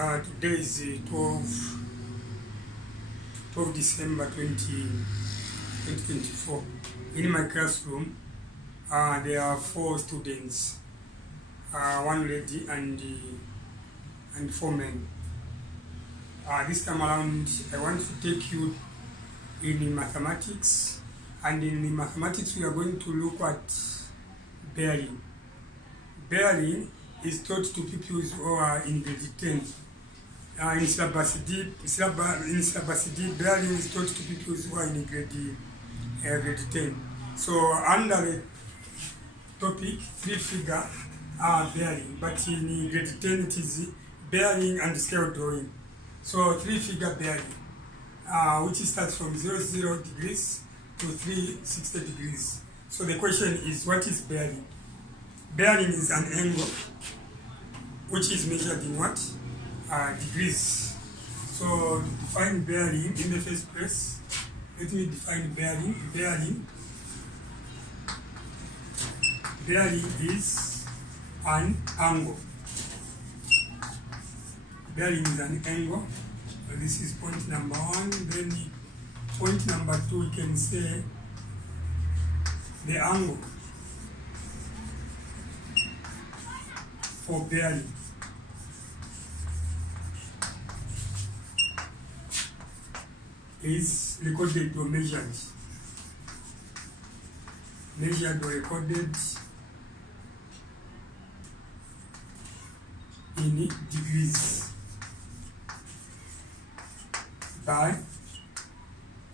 Today is 12 December 2024. In my classroom, there are 4 students, 1 lady and 4 men. This time around, I want to take you in mathematics, and in mathematics we are going to look at bearing. Bearing is taught to people who are in grade 10. In Syllabus D, bearing is taught to people who are in grade 10. So under the topic 3-figure bearing, but in grade 10 it is bearing and scale drawing. So 3-figure bearing, which starts from 0 degrees to 360 degrees. So the question is, what is bearing? Bearing is an angle which is measured in what? Degrees. So to define bearing in the first place, let me define bearing. Bearing is an angle. Bearing is an angle. So this is point number 1. Then point number 2, we can say the angle for bearing is recorded or measured. Measured or recorded in degrees by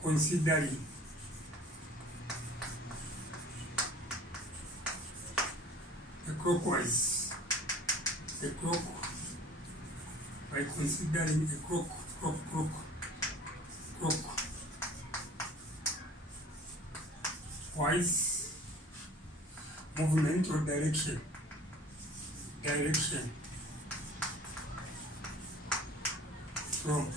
considering a clockwise. A clock, by considering a clock wise movement or direction from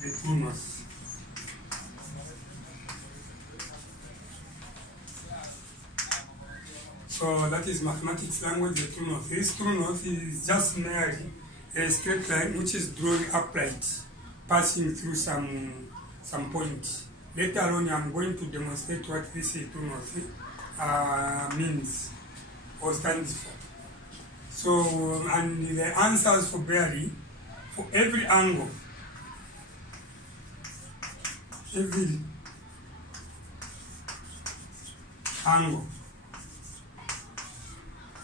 the true north. So that is mathematics language, the true north. This true north is just merely a straight line which is drawn upright, passing through some point. Later on, I'm going to demonstrate what this true north means or stands for. So, and the answers for bearing, for every angle,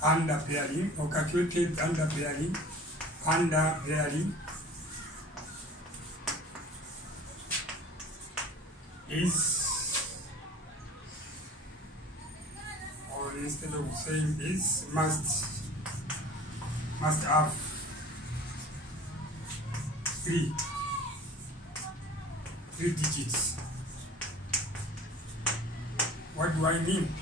under bearing or calculated under bearing is, or instead of saying is, must have 3 digits. What do I mean?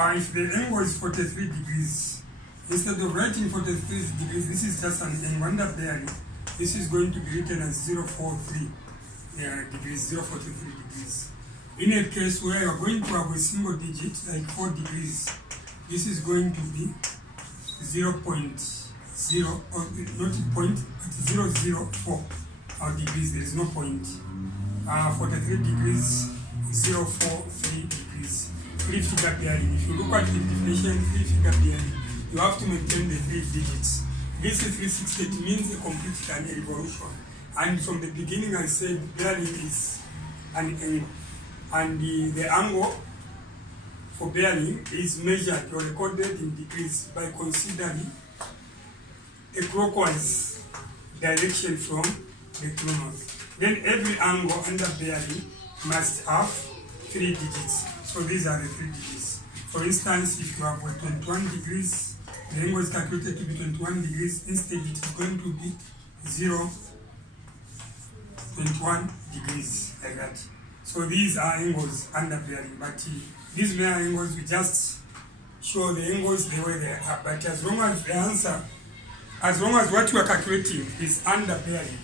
If the angle is 43 degrees, instead of writing 43 degrees, this is just an angle under bearing. This is going to be written as 043 degrees, 043 degrees. In a case where you are going to have a single digit, like 4 degrees, this is going to be 0.0, or not point, but 004 degrees. There is no point. 43 degrees, 043 degrees. 3-figure bearing. If you look at the definition, 3-figure bearing, you have to maintain the 3 digits. This is 360, it means a complete revolution. And from the beginning I said bearing is an angle. And the angle for bearing is measured or recorded in degrees by considering a clockwise direction from the true north. Then every angle under bearing must have 3 digits. So these are the 3 digits. For instance, if you have 21 degrees, the angle is calculated to be 21 degrees. Instead, it is going to be 0.21 degrees, like that. So these are angles under bearing, but these mere angles, we just show the angles the way they are. But as long as the answer, as long as what you are calculating is under bearing,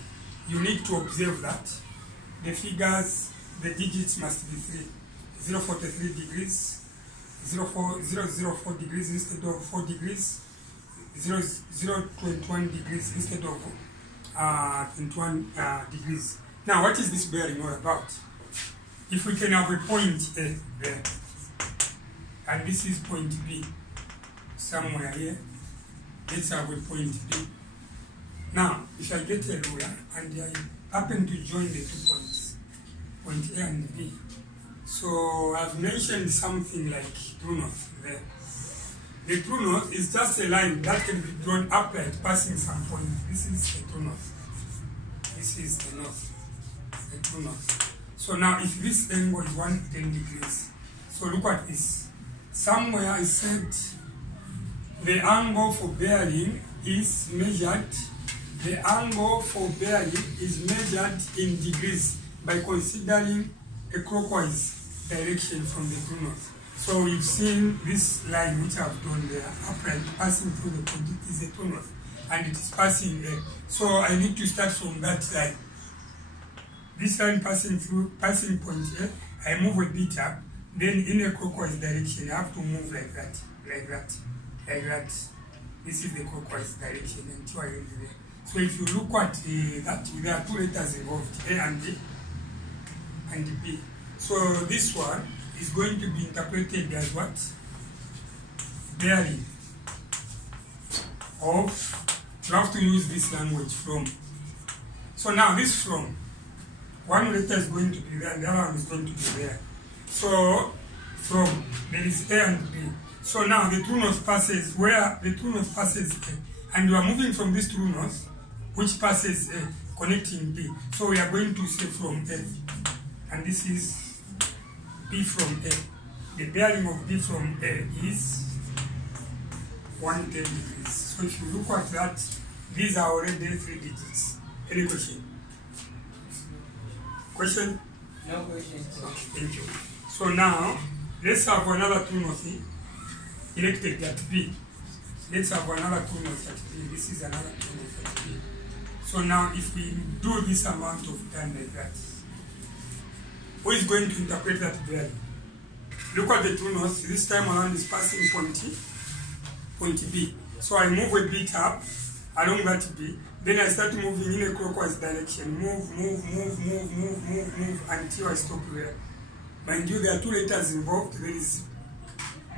you need to observe that the figures, the digits must be 3. 043 degrees, 004 degrees instead of 4 degrees, 0.21 degrees instead of 21 degrees. Now, what is this bearing all about? If we can have a point A there, and this is point B, somewhere here, let's have a point B. Now, if I get a ruler and I happen to join the 2 points, point A and B, so I've mentioned something like true north there. The true north is just a line that can be drawn upright, passing some point. This is the true north. This is the north, the true north. So now, if this angle is 110 degrees, so look at this. Somewhere I said the angle for bearing is measured. The angle for bearing is measured in degrees by considering a clockwise direction from the true north. So we've seen this line which I've drawn there, upright, passing through the point. It is a true north, and it is passing there. So I need to start from that line. This line passing point A, I move a bit up, then in a clockwise direction, I have to move like that, like that, like that. This is the clockwise direction until I end there. So if you look at that, there are 2 letters involved, A and B, and B. So this one is going to be interpreted as what? Bearing of, you have to use this language from. So now this from, one letter is going to be there and the other one is going to be there. So from, there is A and B. So now the true north passes where the true north passes A, and you are moving from this true north, which passes A, connecting B. So we are going to say from A, and this is B from A. The bearing of B from A is 110 degrees. So if you look at that, these are already 3 digits. Any question? Question? No questions. Okay, thank you. So now, let's have another true north elected at B. Let's have another true north at B. This is another true north at B. So now, if we do this amount of time like that, who is going to interpret that value? Look at the true north. This time around is passing point B. So I move a bit up along that B. Then I start moving in a clockwise direction. Move until I stop there. Mind you, there are 2 letters involved. There is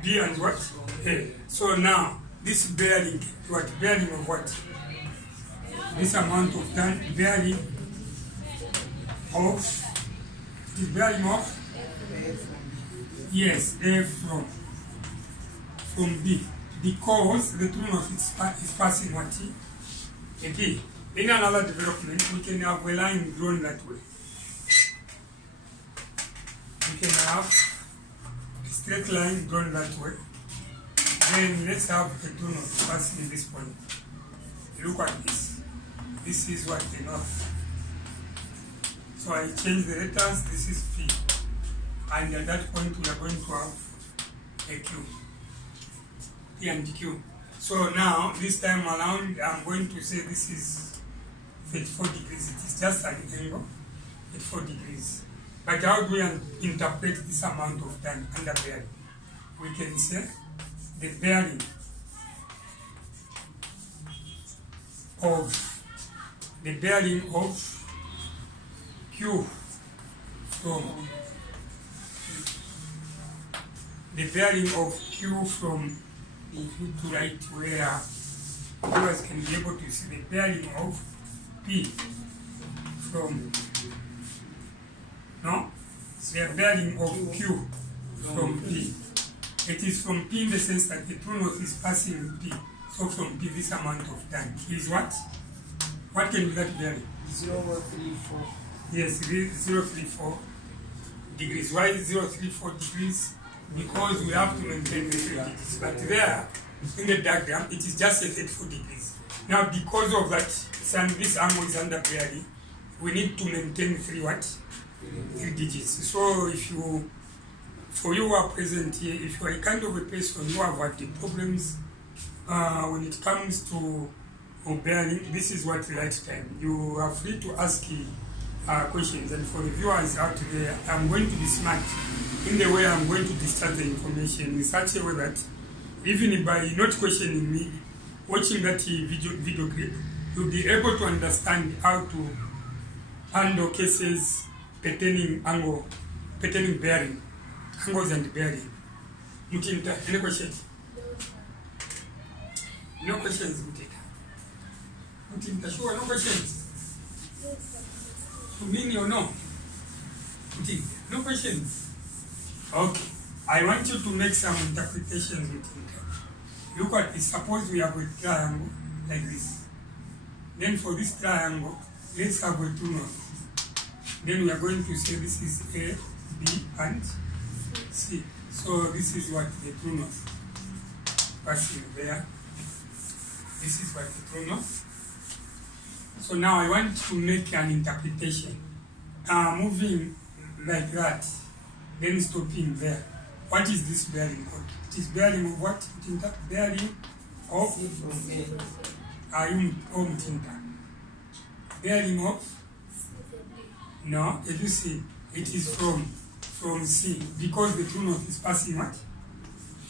B and what? A. So now, this bearing, what? Bearing of what? This amount of time, bearing of, the bearing of? Yes, A from B. Because the true north is passing what? Again, in another development, we can have a line drawn that way. We can have a straight line drawn that way. Then let's have a true north passing this point. Look at this. This is what the north. So I change the letters. This is P. And at that point, we are going to have a Q. P and Q. So now, this time around, I'm going to say this is 34 degrees. It is just an angle, 34 degrees. But how do we interpret this amount of time under bearing? We can say the bearing of Q from the bearing of Q from to right where viewers can be able to see the bearing of P from, no? The bearing of Q from P. It is from P in the sense that the true north is passing P. So from P, this amount of time is what? What can be that bearing? 0.34. Yes, it is 0.34 degrees. Why is 0.34 degrees? Because we have to maintain the 3 digits. But there, in the diagram, it is just a 34 degrees. Now, because of that, this angle is under bearing, we need to maintain 3 digits. So if you, for you who are present here, if you are a kind of a person who have had the problems when it comes to bearing, this is what the right time. You are free to ask questions, and for the viewers out there, I'm going to be smart in the way I'm going to discharge the information in such a way that even by not questioning me, watching that video clip, you'll be able to understand how to handle cases pertaining bearing, angles and bearing. Mutinta, any questions? No questions, Mutinta. Mutinta, sure, no questions? You mean or no? Mutinta, no questions? Okay. I want you to make some interpretations, Mutinta. Look at this. Suppose we have a triangle like this. Then for this triangle, let's have a true north. Then we are going to say this is A, B, and C. So this is what the true north passing there. This is what the true north. So now I want to make an interpretation. Moving like that, then stopping there. What is this bearing called? It is bearing of what? Bearing of C from A. Bearing of? No, if you see, it is from C, because the true north is passing what?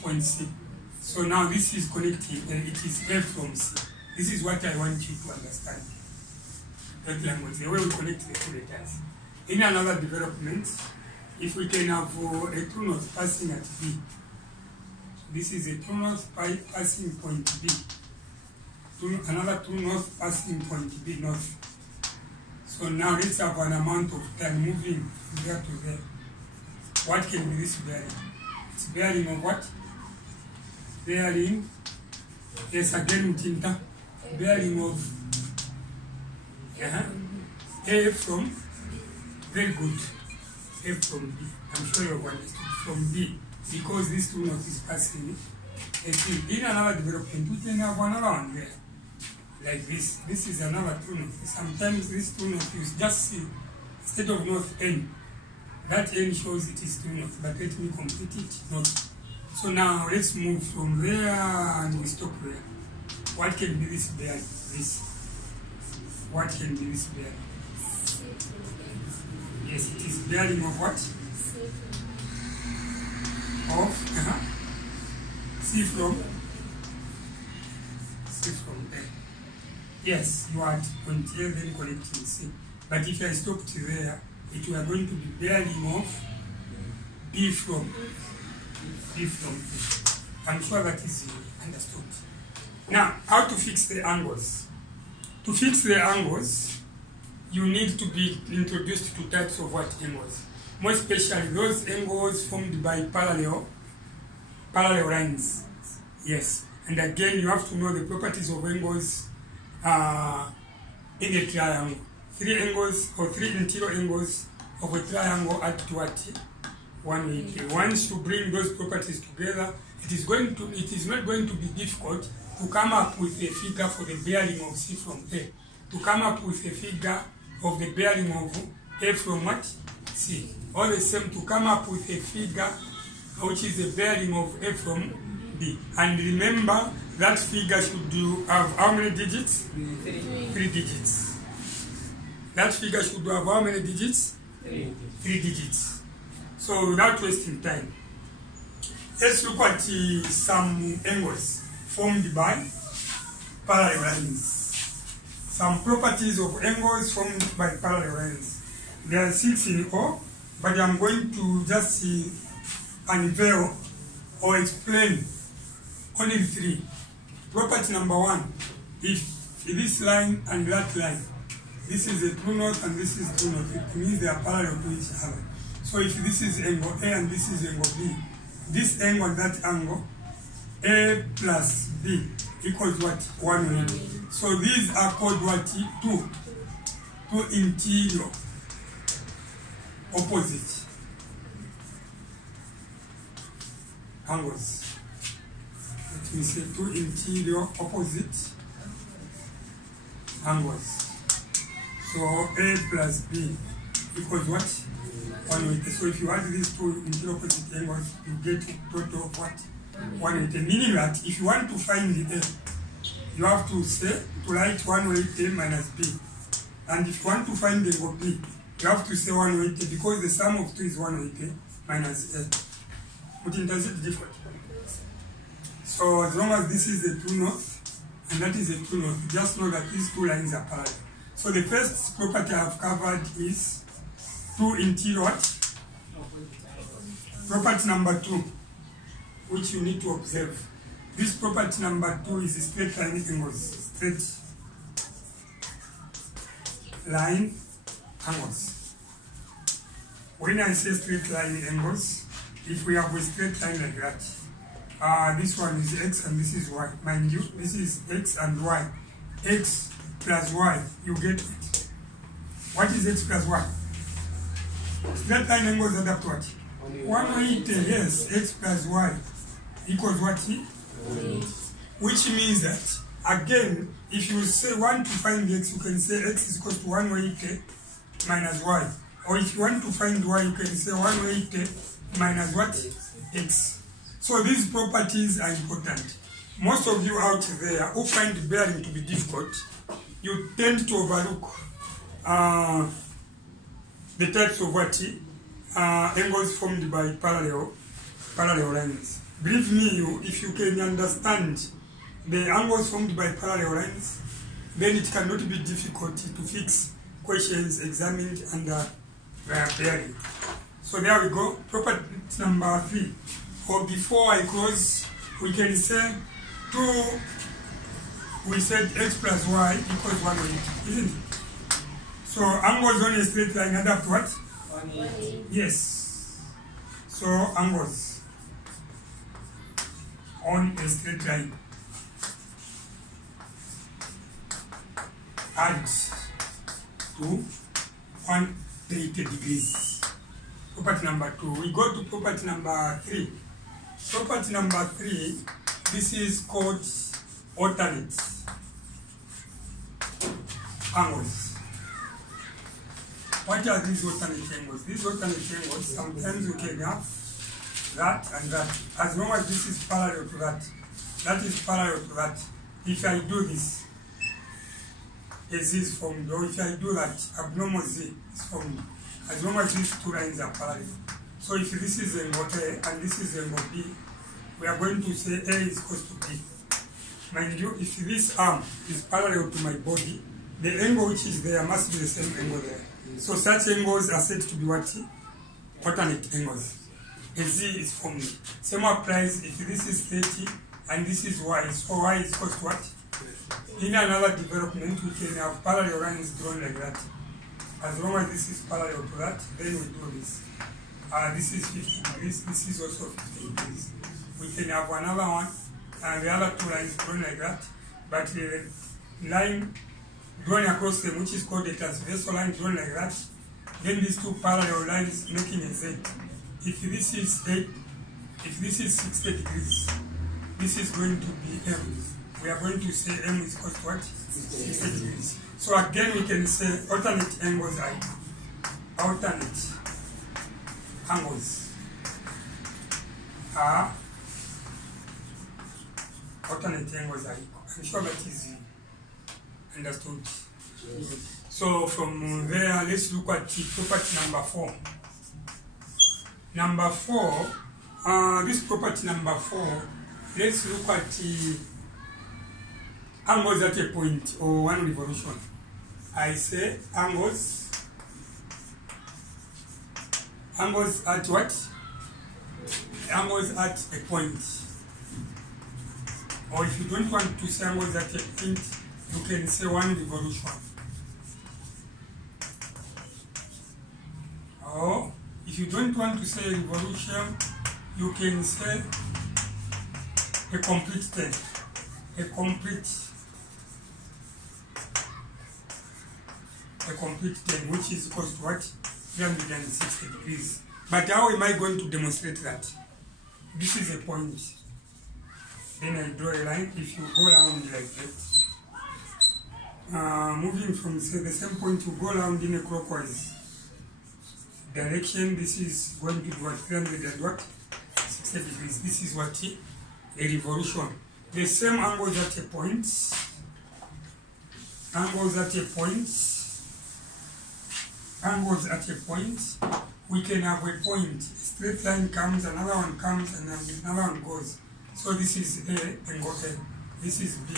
Point C. So now this is connecting, and it is A from C. This is what I want you to understand. That language, the way we connect the two letters. In another development, if we can have a true north passing at B, this is a true north passing point B. Another true north passing point B north. So now let's have an amount of time moving from there to there. What can be this bearing? It's bearing of what? Bearing, yes, again Mutinta, bearing of A from, very good, A from B. I'm sure you've understood, from B, because this true north is passing. In another development, we can have another one there, like this. This is another true north. Sometimes this true north is just C, instead of north N. That N shows it is true north, but let me complete it, north. So now let's move from there and we stop there. What can be this bearing? This. What can be this bearing? Yes, it is bearing of what? Of C from A. Yes, you are point A then connecting C. But if I stopped there, it were going to be bearing of B from A. I'm sure that is understood. Now, how to fix the angles? To fix the angles, you need to be introduced to types of what angles? More especially those angles formed by parallel lines. Yes. And again, you have to know the properties of angles in a triangle. 3 angles or 3 interior angles of a triangle add to what? 180. Once you bring those properties together, it is not going to be difficult to come up with a figure for the bearing of C from A. To come up with a figure of the bearing of A from what? C. All the same, to come up with a figure which is the bearing of A from B. And remember, that figure should have how many digits? 3 digits. That figure should have how many digits? 3 digits. So without wasting time, let's look at some angles formed by parallel lines. Some properties of angles formed by parallel lines. There are 6 in all, but I'm going to just unveil or explain only 3. Property number 1, if this line and that line, this is a true north and this is true north, it means they are parallel to each other. So if this is angle A and this is angle B, this angle and that angle, A plus B equals what? 180. So these are called what? Two interior opposite angles. Let me say 2 interior opposite angles. So A plus B equals what? 180. So if you add these 2 interior opposite angles, you get a total of what? 180. Meaning that if you want to find the A, you have to write 180 minus B. And if you want to find the angle B, you have to say 180 because the sum of 2 is 180 minus A. But it does it different. So as long as this is the true north, and that is a true north. Just know that these two lines are parallel. So the first property I have covered is 2 interior what? Property number 2, which you need to observe. This property number 2 is straight line angles. Straight line angles. When I say straight line angles, if we have a straight line like that, this one is x and this is y. Mind you, this is x and y. X plus y, you get it. What is x plus y? Straight line angles adapt what? 180, yes, x plus y equals what? Which means that, again, if you say want to find x, you can say x is equal to 180 minus y. Or if you want to find y, you can say 180 minus what? X. So these properties are important. Most of you out there who find bearing to be difficult, you tend to overlook the types of what? Angles formed by parallel lines. Believe me, if you can understand the angles formed by parallel lines, then it cannot be difficult to fix questions examined under bearing. So there we go, property number 3. Or before I close, we can say 2, we said x plus y equals 180, isn't it? So angles on a straight line adapt what? 180. Yes. So angles on a straight line add to 180 degrees. Property number 2. We go to property number 3. Property number 3, this is called alternate angles. What are these alternate angles? These alternate angles, sometimes we can have that and that. As long as this is parallel to that, that is parallel to that. If I do this, a z is formed, or if I do that, abnormal z is formed. As long as these two lines are parallel. So if this is angle A and this is angle B, we are going to say A is equal to B. Mind you, if this arm is parallel to my body, the angle which is there must be the same angle there. So such angles are said to be what? Alternate angles. A z is formed. Same applies if this is 30 and this is y. So y is equal to what? In another development, we can have parallel lines drawn like that. As long as this is parallel to that, then we do this. This is 50 degrees, this is also 50 degrees. We can have another one, and the other two lines drawn like that, but the line drawn across them, which is called a transversal line drawn like that, then these two parallel lines making a Z. If this is 60 degrees, this is going to be M. We are going to say M is equal to what? 60 degrees. So again we can say alternate angles are alternate angles are equal. I'm sure that is understood. Yes. So from there, let's look at property number 4. Number 4, this property number 4, let's look at angles at a point or one revolution. I say angles at what? Angles at a point. Or if you don't want to say angles at a point, you can say one revolution. Or if you don't want to say revolution, you can say a complete turn. A complete turn, which is equal to what? 360 degrees. But how am I going to demonstrate that? This is a point. Then I draw a line. If you go around like that, moving from say the same point, you go around in a clockwise direction. This is going to be what? 360 degrees. This is what? A revolution. The same angles at a point. Angles at a point, we can have a point, a straight line comes, another one comes, and another one goes. So this is A, angle A, this is B,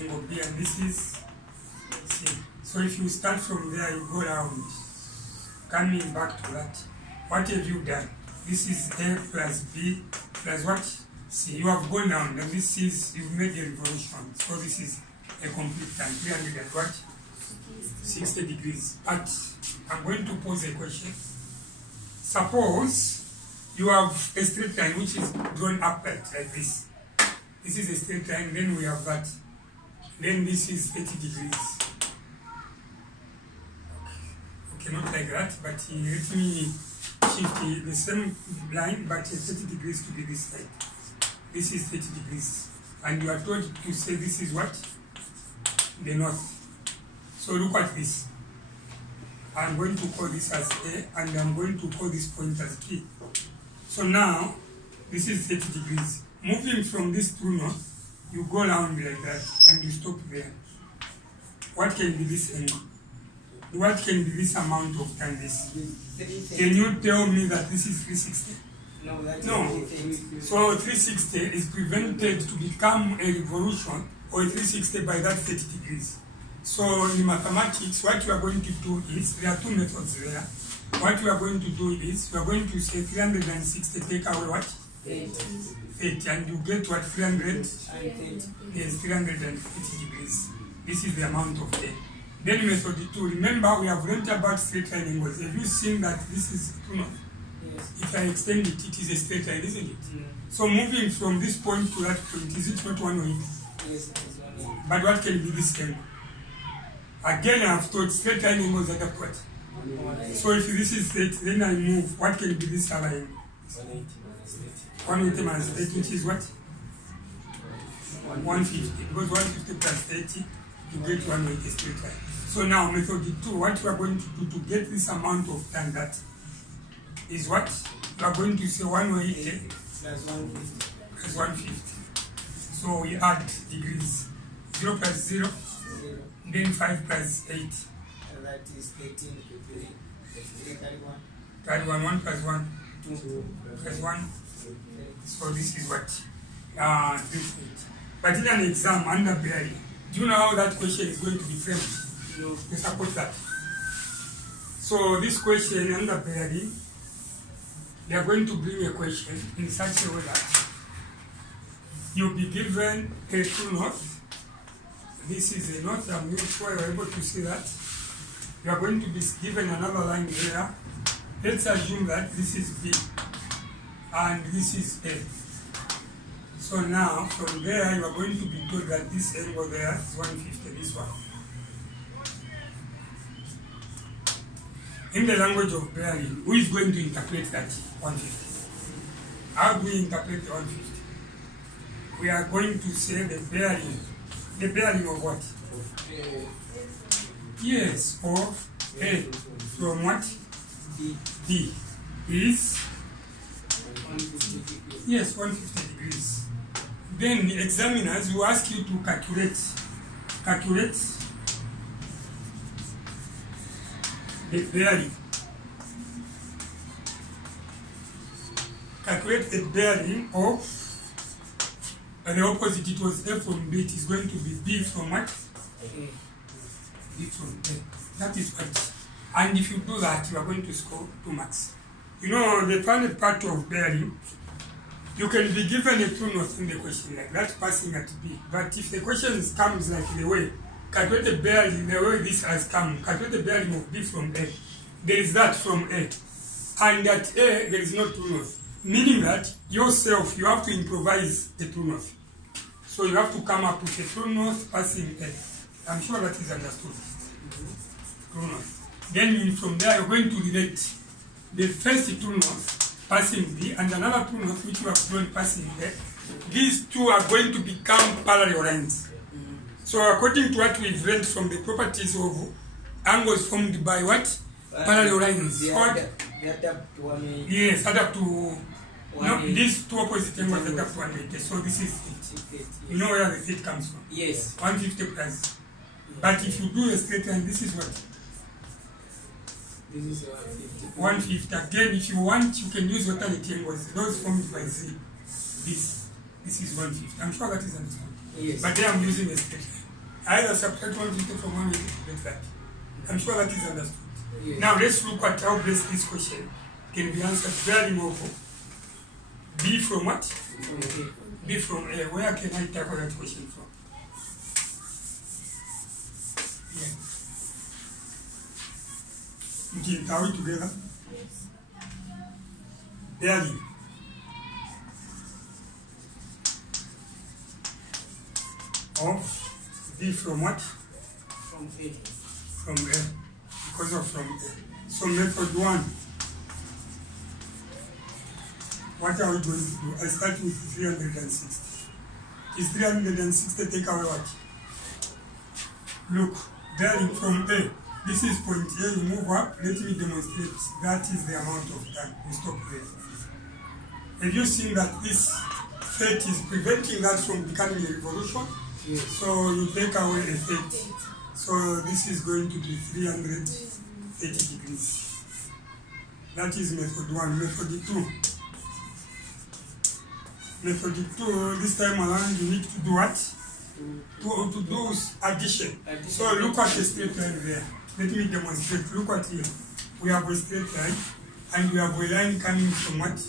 angle B, and this is C. So if you start from there, you go around, coming back to that. What have you done? This is A plus B plus what? C. You have gone down, and this is, you've made a revolution. So this is a complete turn, 300 and what? 60 degrees. But I'm going to pose a question. Suppose you have a straight line which is drawn upright like this. This is a straight line, then we have that. Then this is 30 degrees. Okay, not like that, but let me shift the same line, but 30 degrees to be this side. This is 30 degrees. And you are told to say this is what? The north. So look at this. I'm going to call this as A, and I'm going to call this point as P. So now, this is 30 degrees. Moving from this true north, you go around like that, and you stop there. What can be this angle? What can be this amount of time this? Can you tell me that this is 360? No, that is No. 330. So 360 is prevented to become a revolution or a 360 by that 30 degrees. So in mathematics, what you are going to do is, there are two methods there. What you are going to do is, you are going to say 360 take away what? 30, and you get what? 300? Yes, 350 degrees. This is the amount of A. Then method 2, remember we have learned about straight line angles. Have you seen that this is true north? Yes. If I extend it, it is a straight line, isn't it? Mm. So moving from this point to that point, is it not 180? Yes, it is 180. But what can be this angle? Again, I have taught straight line angles at what? 180. So if this is straight, then I move, what can be this other angle? 180 minus 30, which is what? 150. Because 150 plus 30, you get 180 straight line. So now, method 2, what you are going to do to get this amount of time, that is what? You are going to say 180 Plus 150. plus 150. So we add degrees. 0 plus 0, 0. then 5 plus 8. That is 13. 31. 31, 1 plus 1 2. plus 1. So this is what? 3. But in an exam under bearing, do you know how that question is going to be framed? No. To support that. So this question under bearing, they are going to bring a question in such a way that you'll be given a true north. This is a north. I'm not sure you're able to see that. You are going to be given another line there. Let's assume that this is B and this is A. So now, from there, you are going to be told that this angle there is 150, this one. In the language of bearing, who is going to interpret that 150? How do we interpret the 150? We are going to say the bearing of what? Yes, of A from what? D is 150 degrees. yes, 150 degrees. Then the examiners will ask you to calculate the bearing. Calculate the bearing of the opposite. It was A from B. It is going to be B from what? A. B from A. That is what. And if you do that, you are going to score 2 marks. You know, the funny part of bearing, you can be given a true north in the question like that, passing at B. But if the question comes like the way, calculate the bearing, the way this has come, calculate the bearing of B from A. There is that from A. And at A, there is no true north. Meaning that yourself, you have to improvise the true north. So you have to come up with a true north passing A. I'm sure that is understood. True north. Then from there, you're going to relate the first true north passing B and another true north which you have drawn passing A. These two are going to become parallel lines. So according to what we've learned from the properties of angles formed by what? Parallel lines. They What? add up to 180. Yes, add up to, no, 180. these two opposite angles add up to 180. So this is it. You know where the theta comes from? Yes. 150 plus. But if you do a straight line, this is what? This is 150. 150. Again, if you want, you can use alternate angles. Those formed by Z. This is 150. I'm sure that is understood. Yes. But there I'm using a straight line. Either subtract 150 from 180 to get that. I'm sure that is understood. Yes. Now let's look at how best this question can be answered very well. B from what? From A. B from A. Where can I tackle that question from? Yeah. Okay, are we together? Bearing. Of B from what? From A. From A. Because of from A. So method 1. What are we going to do? I start with 360. Is 360 take away what? Look, bearing from A. This is point A, you move up. Let me demonstrate. That is the amount of time. We stop there. Have you seen that this fate is preventing that from becoming a revolution? Yes. So you take away a fate. So this is going to be 380 degrees. That is method 1. Method 2. Method 2, this time around you need to do what? To do addition. So look at the straight line there. Let me demonstrate. Look at here. We have a straight line and we have a line coming from what?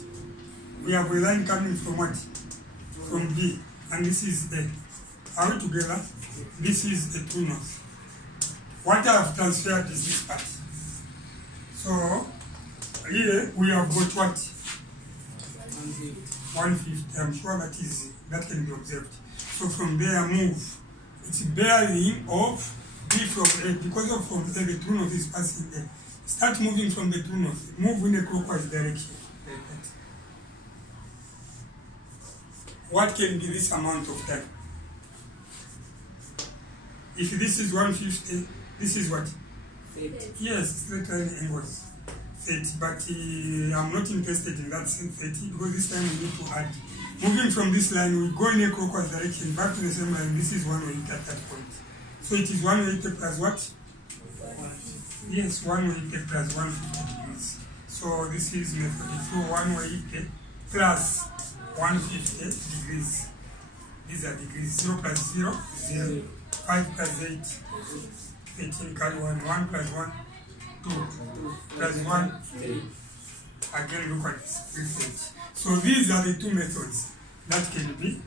We have a line coming from what? From B. And this is A. Are we together? This is a true north. What I have transferred is this part. So here we have got what? 150. I'm sure that can be observed. So from there move. It's bearing of B from A. Because of from A, the true north is passing A. Start moving from the true north. Move in a clockwise direction. Like that. What can be this amount of time? If this is 150, this is what? 30. Yes, straight line angles. 30, but I'm not interested in that same 30 because this time we need to add. Moving from this line, we go in a clockwise direction back to the same line. This is 180 at that point. So it is 180 plus what? 150. Yes, 180 plus 150 degrees. So this is method 2, 180 plus 150 degrees. These are degrees. 0 plus 0, 0. 5 plus 8, 18, carry 1, 1 plus 1, 2, plus 1, 3. Again, look at this. So these are the two methods that can be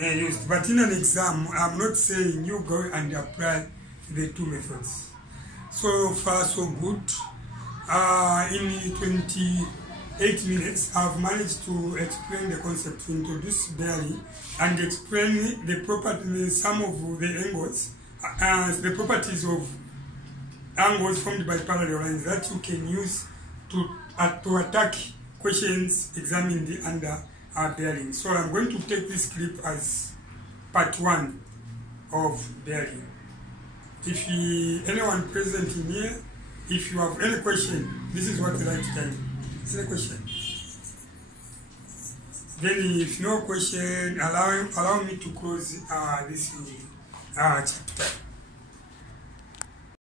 used. But in an exam, I'm not saying you go and apply the two methods. So far, so good. In 28 minutes, I've managed to explain the concept, to introduce bearing, and explain the properties, some of the angles, the properties of angles formed by parallel lines that you can use to attack questions examined under bearing. So I'm going to take this clip as part 1 of bearing. If anyone present in here, if you have any question, this is what the right time. Any question? Then if no question, allow me to close this chapter.